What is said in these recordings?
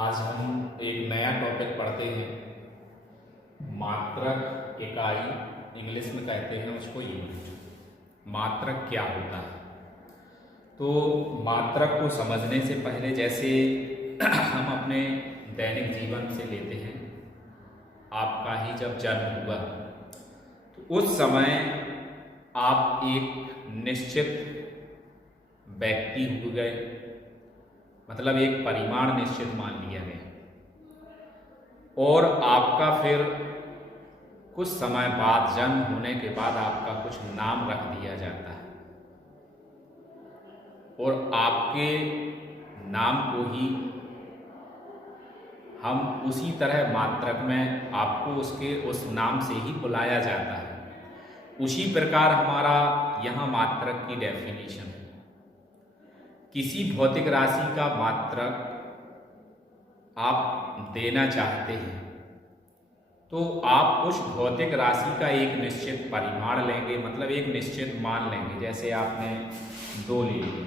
आज हम एक नया टॉपिक पढ़ते हैं। मात्रक इकाई, इंग्लिश में कहते हैं उसको यूनिट। मात्रक क्या होता है? तो मात्रक को समझने से पहले, जैसे हम अपने दैनिक जीवन से लेते हैं, आपका ही जब जन्म हुआ तो उस समय आप एक निश्चित व्यक्ति हो गए, मतलब एक परिमाण निश्चित मान लिया गया। और आपका फिर कुछ समय बाद, जन्म होने के बाद, आपका कुछ नाम रख दिया जाता है और आपके नाम को ही हम उसी तरह मात्रक में आपको उसके उस नाम से ही बुलाया जाता है। उसी प्रकार हमारा यहाँ मात्रक की डेफिनेशन है। किसी भौतिक राशि का मात्रक आप देना चाहते हैं तो आप उस भौतिक राशि का एक निश्चित परिमाण लेंगे, मतलब एक निश्चित मान लेंगे। जैसे आपने 2 ले लिया,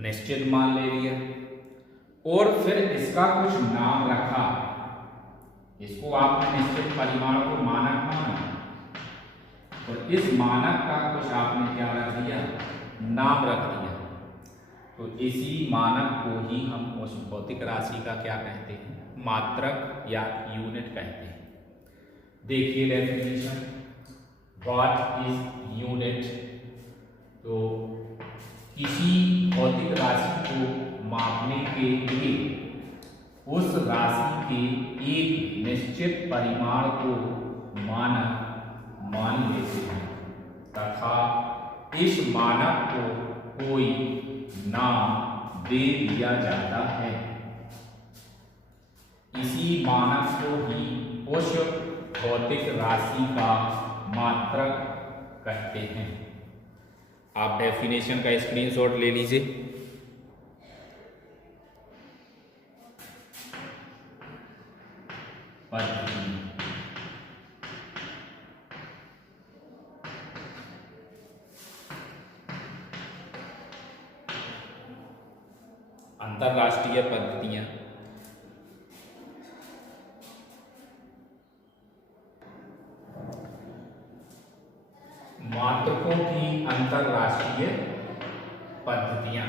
निश्चित मान ले लिया, और फिर इसका कुछ नाम रखा। इसको आपने निश्चित परिमाण को मानक माना और इस मानक का कुछ आपने क्या रख दिया, नाम रख दिया। तो इसी मानक को ही हम उस भौतिक राशि का क्या कहते हैं, मात्रक या यूनिट कहते हैं। देखिए डेफिनेशन, व्हाट इज यूनिट। तो किसी भौतिक राशि को मापने के लिए उस राशि के एक निश्चित परिमाण को मानक मान लेते हैं तथा इस मानक को कोई नाम दे दिया जाता है। इसी मानक को ही उस भौतिक राशि का मात्रक कहते हैं। आप डेफिनेशन का स्क्रीनशॉट ले लीजिए। अंतरराष्ट्रीय पद्धतियां। मात्रकों की अंतरराष्ट्रीय पद्धतियां।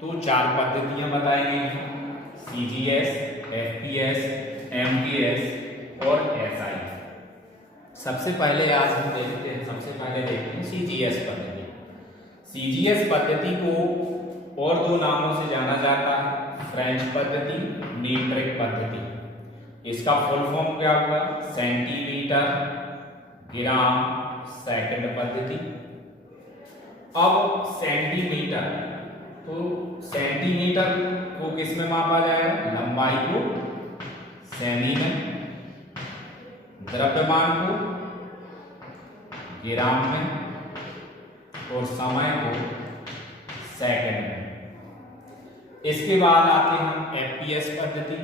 तो 4 पद्धतियां बताएंगे, CGS, FPS, MTS और SI। सबसे पहले आज हम देखते हैं CGS पद्धति। CGS पद्धति को और 2 नामों से जाना जाता है, फ्रेंच पद्धति, मीट्रिक पद्धति। इसका फुल फॉर्म क्या हुआ, सेंटीमीटर ग्राम सेकंड पद्धति। अब सेंटीमीटर, तो सेंटीमीटर को किस में मापा जाएगा, लंबाई को सेमी में, द्रव्यमान को ग्राम में और समय को सेकंड में। इसके बाद आते हैं FPS पद्धति।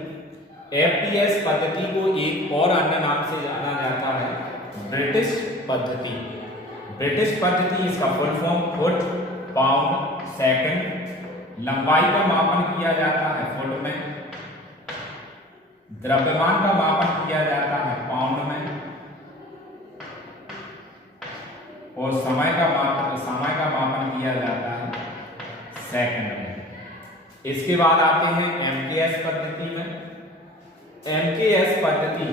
FPS पद्धति को एक और अन्य नाम से जाना जाता है, ब्रिटिश पद्धति। ब्रिटिश पद्धति, इसका full form foot, pound, second. लंबाई का मापन किया जाता है फुट में, द्रव्यमान का मापन किया जाता है पाउंड में और समय का मापन किया जाता है सेकंड में। इसके बाद आते हैं MKS पद्धति में। MKS पद्धति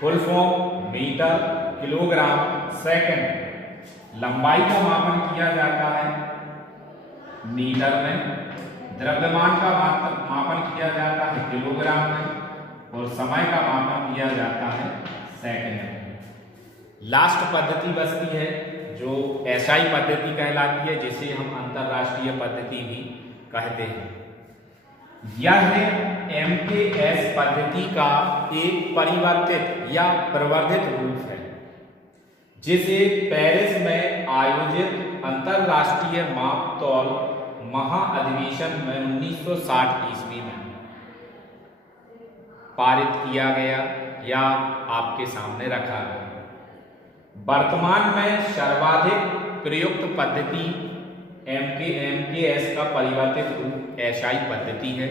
full form metre, kilogram, second. लंबाई का मापन किया जाता है मीटर में, द्रव्यमान का मापन किया जाता है किलोग्राम में और समय का मापन किया जाता है सेकंड में। लास्ट पद्धति बचती है जो SI पद्धति कहलाती है, जिसे हम अंतरराष्ट्रीय पद्धति भी कहते हैं। यह MKS पद्धति का एक परिवर्तित या प्रवर्धित रूप है, जिसे पेरिस में आयोजित अंतरराष्ट्रीय मापतौल महाअधिवेशन में 1960 ईस्वी में पारित किया गया या आपके सामने रखा गया। वर्तमान में सर्वाधिक प्रयुक्त पद्धति MKS का परिवर्तित रूप SI पद्धति है।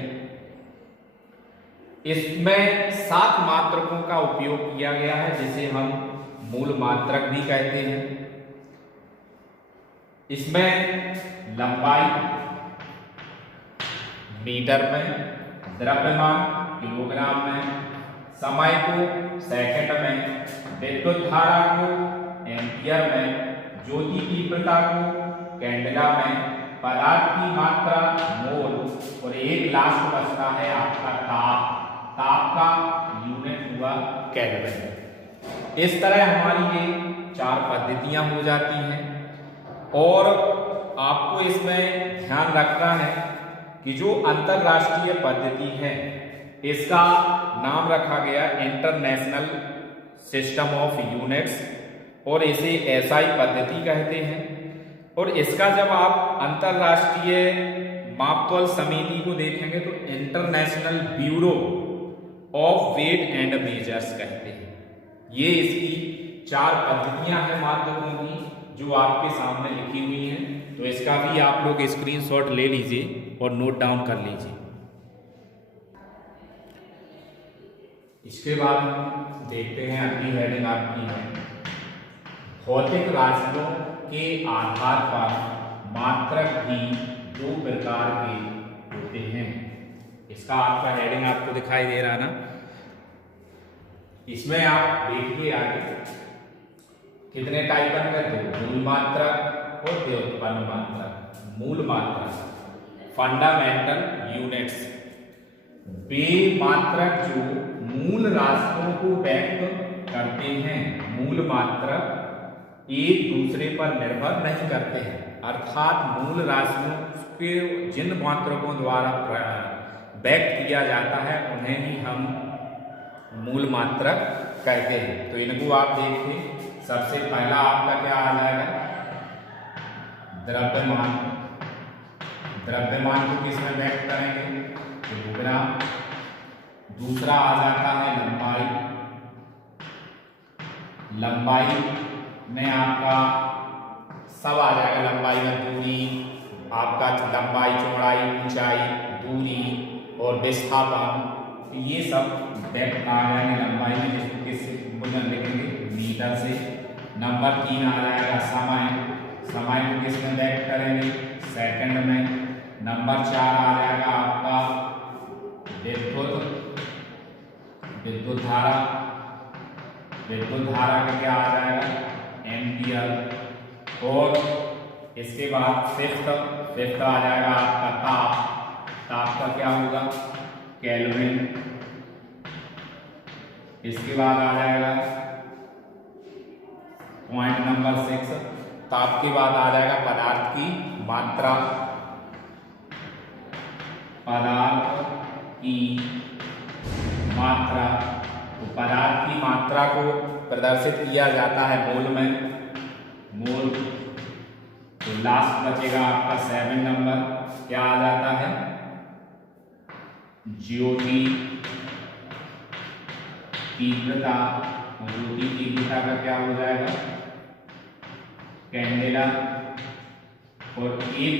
इसमें 7 मात्रकों का उपयोग किया गया है जिसे हम मूल मात्रक भी कहते हैं। इसमें लंबाई मीटर में, द्रव्यमान किलोग्राम में, समय को सेकंड में, विद्युत धारा को एम्पियर में, ज्योति तीव्रता को कैंडेला में, पदार्थ की मात्रा मोल, और एक लास्ट बचता है आपका ताप। ताप का यूनिट हुआ केल्विन। इस तरह हमारी ये 4 पद्धतियां हो जाती हैं। और आपको इसमें ध्यान रखना है कि जो अंतरराष्ट्रीय पद्धति है इसका नाम रखा गया इंटरनेशनल सिस्टम ऑफ यूनिट्स, और इसे SI पद्धति कहते हैं। और इसका जब आप अंतरराष्ट्रीय मापतौल समिति को देखेंगे तो international bureau of weight and measures कहते हैं। ये इसकी 4 पद्धतियां हैं मात्रकों की जो आपके सामने लिखी हुई हैं। तो इसका भी आप लोग स्क्रीनशॉट ले लीजिए और नोट डाउन कर लीजिए। इसके बाद हम देखते हैं अगली हेडिंग आपकी है भौतिक राशियों के आधार पर मात्रक भी 2 प्रकार के होते हैं। इसका आपका हेडिंग आपको दिखाई दे रहा है ना। इसमें आप देखिए आगे कितने टाइप के 2, मूल मात्रक और व्युत्पन्न मात्रक। मूल मात्रक फंडामेंटल यूनिट्स, वे मात्रक जो मूल राशियों को व्यक्त करते हैं। मूल मात्रक एक दूसरे पर निर्भर नहीं करते हैं, अर्थात मूल राशियों के जिन मात्रकों द्वारा व्यक्त किया जाता है उन्हें ही हम मूल मात्रक कहते हैं। तो इनको आप देखिए। सबसे पहला आपका क्या आ जाएगा, द्रव्यमान। द्रव्यमान को किसमें व्यक्त करेंगे, किलोग्राम। दूसरा आ जाता है लंबाई। लंबाई में आपका सब आ जाएगा। लंबाई में दूरी, आपका लंबाई, चौड़ाई, ऊंचाई, दूरी और विस्थापन, ये सब व्यक्त आ जाएंगे लंबाई में, जिसको किस लिखेंगे, मीटर से। नंबर 3 आ जाएगा समय। समय को किसमें व्यक्त करेंगे, सेकंड में। नंबर 4 आ जाएगा आपका विद्युत धारा। विद्युत धारा का क्या आ जाएगा, एम्पियर। और इसके बाद फिफ्थ आ जाएगा आपका ताप। ताप का क्या होगा, केल्विन। इसके बाद आ जाएगा पॉइंट नंबर 6, ताप के बाद आ जाएगा पदार्थ की मात्रा। पदार्थ की मात्रा, तो पदार्थ की मात्रा को प्रदर्शित किया जाता है मोल में, मोल। तो लास्ट बचेगा आपका 7 नंबर, क्या आ जाता है, ज्योति तीव्रता। ज्योति तीव्रता का क्या हो जाएगा, कैंडेला। और एक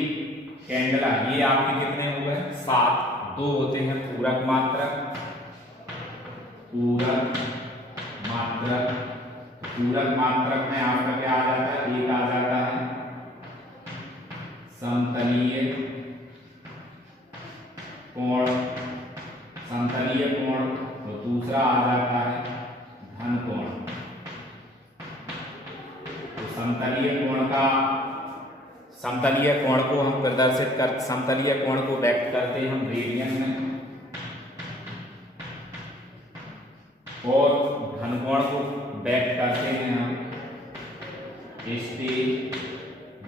कैंडेला, ये आपके कितने हो गए, 7। 2 होते हैं पूरक मात्रक। पूरक मात्रक, पूरक मात्रक में आपका क्या आ जाता है, एक आ जाता है समतलीय कोण। समतलीय कोण, तो दूसरा आ जाता है धन कोण। तो समतलीय कोण को हम प्रदर्शित कर, समतलीय कोण को व्यक्त करते हैं हम रेडियन में, और धन कोण को व्यक्त करते हैं हम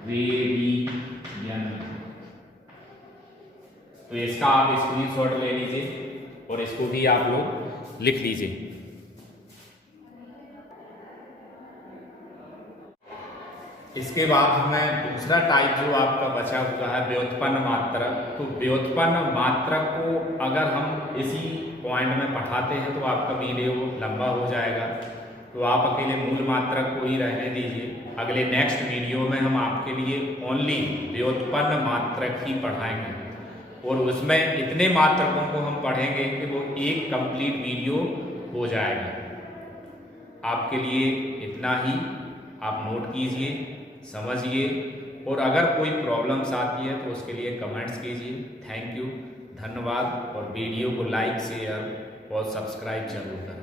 रेडियन। तो इसका आप स्क्रीनशॉट ले लीजिए और इसको भी आप लोग लिख लीजिए। इसके बाद हमें दूसरा टाइप जो आपका बचा हुआ है व्युत्पन्न मात्रक। तो व्युत्पन्न मात्रक को अगर हम इसी पॉइंट में पढ़ाते हैं तो आपका वीडियो लंबा हो जाएगा। तो आप अकेले मूल मात्रक को ही रहने दीजिए। अगले नेक्स्ट वीडियो में हम आपके लिए ओनली व्युत्पन्न मात्रक ही पढ़ाएंगे और उसमें इतने मात्रकों को हम पढ़ेंगे कि वो एक कंप्लीट वीडियो हो जाएगा। आपके लिए इतना ही, आप नोट कीजिए, समझिए, और अगर कोई प्रॉब्लम्स आती है तो उसके लिए कमेंट्स कीजिए। थैंक यू, धन्यवाद, और वीडियो को लाइक, शेयर और सब्सक्राइब जरूर करें।